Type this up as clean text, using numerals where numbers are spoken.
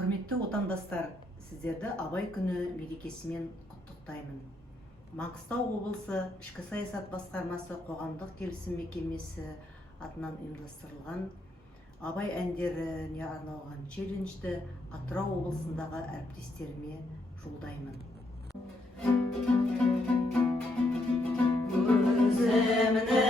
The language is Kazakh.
Құрметті отандастар, сіздерді Абай күні мерекесімен құттықтаймын. Маңғыстау облысы ішкі саясат басқармасы қоғамдық келісім мекемесі атынан ұйымдастырылған Абай әндеріне арналған челленджді Атырау облысындағы әріптестеріме жолдаймын. Өзімді